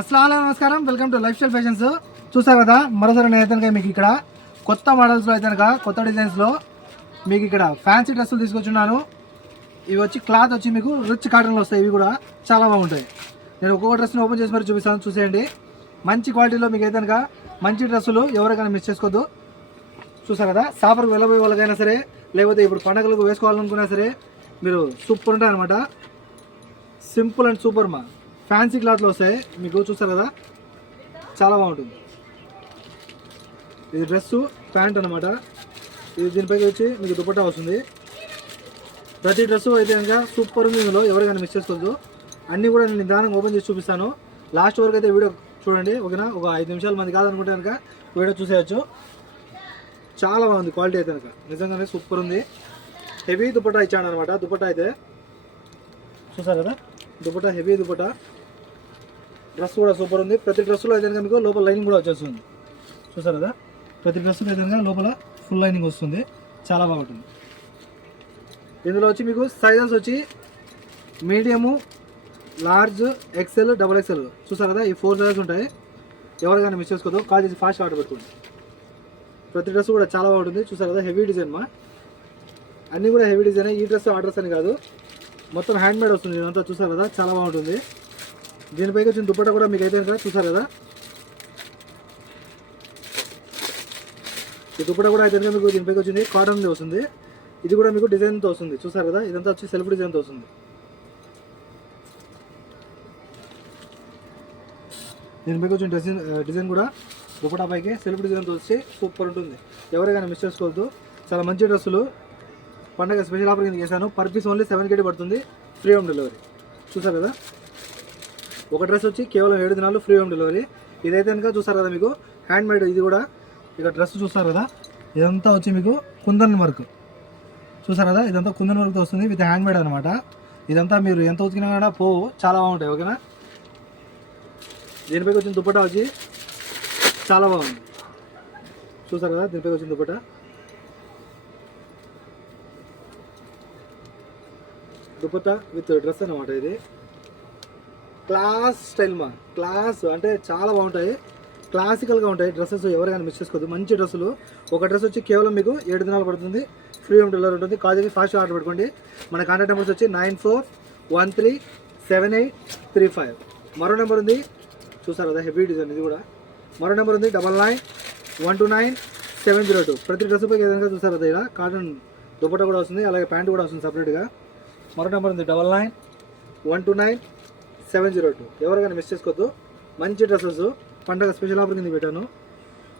అస్సలాము నమస్కారం, welcome to life style fashions. చూసారు కదా, మరోసారి నేను మీకు ఇక్కడ కొత్త మోడల్స్లో అయితే కొత్త డిజైన్స్లో మీకు ఇక్కడ ఫ్యాన్సీ డ్రెస్సులు తీసుకొచ్చున్నాను. ఇవి వచ్చి క్లాత్ వచ్చి మీకు రిచ్ కాటన్లో వస్తాయి. ఇవి కూడా చాలా బాగుంటాయి. నేను ఒక్కొక్క డ్రెస్ని ఓపెన్ చేసి మరి చూపిస్తాను, చూసేయండి. మంచి క్వాలిటీలో మీకు అయితే మంచి డ్రెస్సులు ఎవరికైనా మిస్ చేసుకోవద్దు. చూసారు కదా, సాపర్కి వెళ్ళబోయే వాళ్ళకైనా సరే, లేకపోతే ఇప్పుడు పండగలకు వేసుకోవాలనుకున్నా సరే మీరు సూపర్ ఉంటాయి అనమాట. సింపుల్ అండ్ సూపర్ మా ఫ్యాన్సీ క్లాత్లో వస్తాయి మీకు. చూస్తారు కదా, చాలా బాగుంటుంది. ఇది డ్రెస్సు ప్యాంట్ అనమాట. ఇది దీనిపైకి వచ్చి మీకు దుపట్టా వస్తుంది. ప్రతి డ్రెస్సు అయితే కనుక సూపర్ ఉంది. ఇందులో ఎవరికైనా మిస్ చేసుకోవద్దు. అన్నీ కూడా నేను నిదానంగా ఓపెన్ చేసి చూపిస్తాను. లాస్ట్ వరకు అయితే వీడియో చూడండి, ఓకేనా? ఒక 5 నిమిషాలు మంది కాదనుకుంటే కనుక వీడియో చూసేయచ్చు. చాలా బాగుంది క్వాలిటీ అయితే కనుక, నిజంగానే సూపర్ ఉంది. హెవీ దుపట్టా ఇచ్చాను అనమాట. దుపట్టా అయితే చూసారు కదా, దుపట్టా హెవీ దుపట్టా. డ్రెస్ కూడా సూపర్ ఉంది. ప్రతి డ్రెస్సులో అయితే కనుక మీకు లోపల లైనింగ్ కూడా వచ్చేస్తుంది. చూసారు కదా, ప్రతి డ్రెస్సులో అయితే కనుక లోపల ఫుల్ లైనింగ్ వస్తుంది. చాలా బాగుంటుంది. ఇందులో వచ్చి మీకు సైజెస్ వచ్చి medium, large, XL, double XL. చూసారు కదా, ఈ 4 సైజెస్ ఉంటాయి. ఎవరికైనా మిస్ చేసుకోవద్దు, కాల్ చేసి ఫాస్ట్ ఆర్డర్ పెట్టుకోండి. ప్రతి డ్రెస్ కూడా చాలా బాగుంటుంది. చూసారు కదా, హెవీ డిజైన్ మా. అన్నీ కూడా హెవీ డిజైన్. ఈ డ్రెస్ ఆ డ్రెస్ అని కాదు, మొత్తం హ్యాండ్ మేడ్ వస్తుంది ఇదంతా. చూసారు కదా, చాలా బాగుంటుంది. దీనిపైకి వచ్చిన దుపట్టా కూడా మీకు అయితే కదా, చూసారు కదా, ఈ దుపట్టా కూడా అయితే మీకు దీనిపైకి వచ్చింది కాటన్ వస్తుంది. ఇది కూడా మీకు డిజైన్తో వస్తుంది. చూసారు కదా, ఇదంతా వచ్చి సెల్ఫ్ డిజైన్తో వస్తుంది. దీనిపైకి వచ్చిన డిజైన్ కూడా దుపట్టా పైకి సెల్ఫ్ డిజైన్తో వచ్చి సూపర్ ఉంటుంది. ఎవరికైనా మిస్ చేసుకోవద్దు. చాలా మంచి డ్రెస్సులు. పండగ స్పెషల్ ఆఫర్ కింద చేశాను. పర్ పీస్ ఓన్లీ 7KD పడుతుంది, ఫ్రీ హోమ్ డెలివరీ. చూసారు కదా, ఒక డ్రెస్ వచ్చి కేవలం 7 దినాలు ఫ్రీ హోమ్ డెలివరీ. ఇదైతే కనుక చూసారు కదా, మీకు హ్యాండ్ మేడ్. ఇది కూడా ఇక డ్రెస్ చూసారు కదా, ఇదంతా వచ్చి మీకు కుందన్ వర్క్. చూసారు కదా, ఇదంతా కుందన్ వర్క్తో వస్తుంది, విత్ హ్యాండ్ మేడ్ అనమాట. ఇదంతా మీరు ఎంత ఉతికినా కూడా పోవు, చాలా బాగుంటాయి, ఓకేనా? దీనిపైకి వచ్చిన దుపట్టా వచ్చి చాలా బాగుంది. చూసారు కదా, దీనిపైకి వచ్చిన దుపట్టా. దుపట్టా విత్ డ్రెస్ అనమాట. ఇది క్లాస్ స్టైల్ మా. క్లాస్ అంటే చాలా బాగుంటాయి, క్లాసికల్గా ఉంటాయి డ్రెస్సెస్. ఎవరైనా మిస్ చేసుకోవద్దు. మంచి డ్రెస్సులు. ఒక డ్రెస్ వచ్చి కేవలం మీకు 7 దినాలు పడుతుంది, ఫ్రీ హోమ్ డెలివరీ ఉంటుంది. కాలేజీకి ఫాస్ట్ ఆర్డర్ పెట్టుకోండి. మన కాంటాక్ట్ నెంబర్స్ వచ్చి 94137835. మరో నెంబర్ ఉంది, చూసారు కదా, హెవీ డిజైన్. ఇది కూడా మరో నెంబర్ ఉంది, 99129702. ప్రతి డ్రెస్ పైకి ఏదైనా చూసారు కదా, ఇలా కాటన్ దుపట్టా కూడా వస్తుంది, అలాగే ప్యాంట్ కూడా వస్తుంది సపరేట్గా. మరో నెంబర్ ఉంది, 99129702. ఎవరికైనా మిస్ చేసుకోవద్దు. మంచి డ్రెస్సెస్ పండగ స్పెషల్ ఆఫర్ కింద పెట్టాను.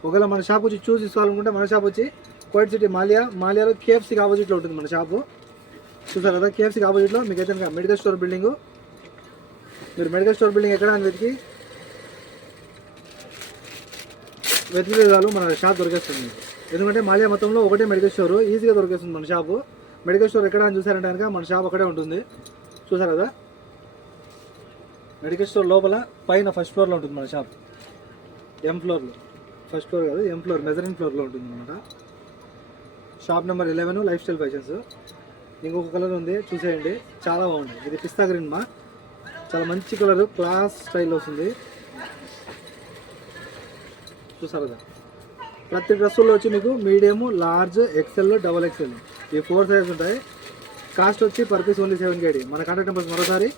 ఒకవేళ మన షాప్ వచ్చి చూసి తీసుకోవాలనుకుంటే మన షాప్ వచ్చి కోయిట్ సిటీ మాలియాలో KFCకి ఆపోజిట్లో ఉంటుంది మన షాపు. చూసారు కదా, KFCకి ఆపోజిట్లో మీకు అయితే మెడికల్ స్టోర్ బిల్డింగు. మీరు మెడికల్ స్టోర్ బిల్డింగ్ ఎక్కడ అని వెతికి చాలు మన షాప్ దొరికేస్తుంది. ఎందుకంటే మాలియా మొత్తంలో ఒకటే మెడికల్ స్టోర్, ఈజీగా దొరికేస్తుంది మన షాపు. మెడికల్ స్టోర్ ఎక్కడ అని చూసారంటే కనుక మన షాప్ అక్కడే ఉంటుంది. చూసారు కదా, మెడికల్ స్టోర్ లోపల పైన ఫస్ట్ ఫ్లోర్లో ఉంటుంది మన షాప్. M ఫ్లోర్లో, ఫస్ట్ ఫ్లోర్ కాదు, M ఫ్లోర్, మెజరింగ్ ఫ్లోర్లో ఉంటుంది అనమాట. Shop number 11, life style fashions. ఇంకొక కలర్ ఉంది, చూసేయండి, చాలా బాగుంది. ఇది పిస్తా గ్రీన్ మా. చాలా మంచి కలర్, క్లాస్ స్టైల్లో వస్తుంది. చూసారు కదా, ప్రతి డ్రెస్సుల్లో వచ్చి మీకు medium, large, XL, double XL, ఈ 4 సైజెస్ ఉంటాయి. కాస్ట్ వచ్చి పర్ పీస్ ఓన్లీ 7KD. మన కాంటాక్ట్ నెంబర్స్ మరోసారి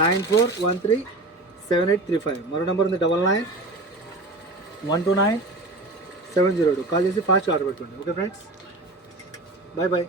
94137835. మరో నెంబర్ ఉంది, 99129702. కాల్ చేసి ఫాస్ట్ ఆర్డర్ పెట్టుకోండి. Okay friends, bye bye.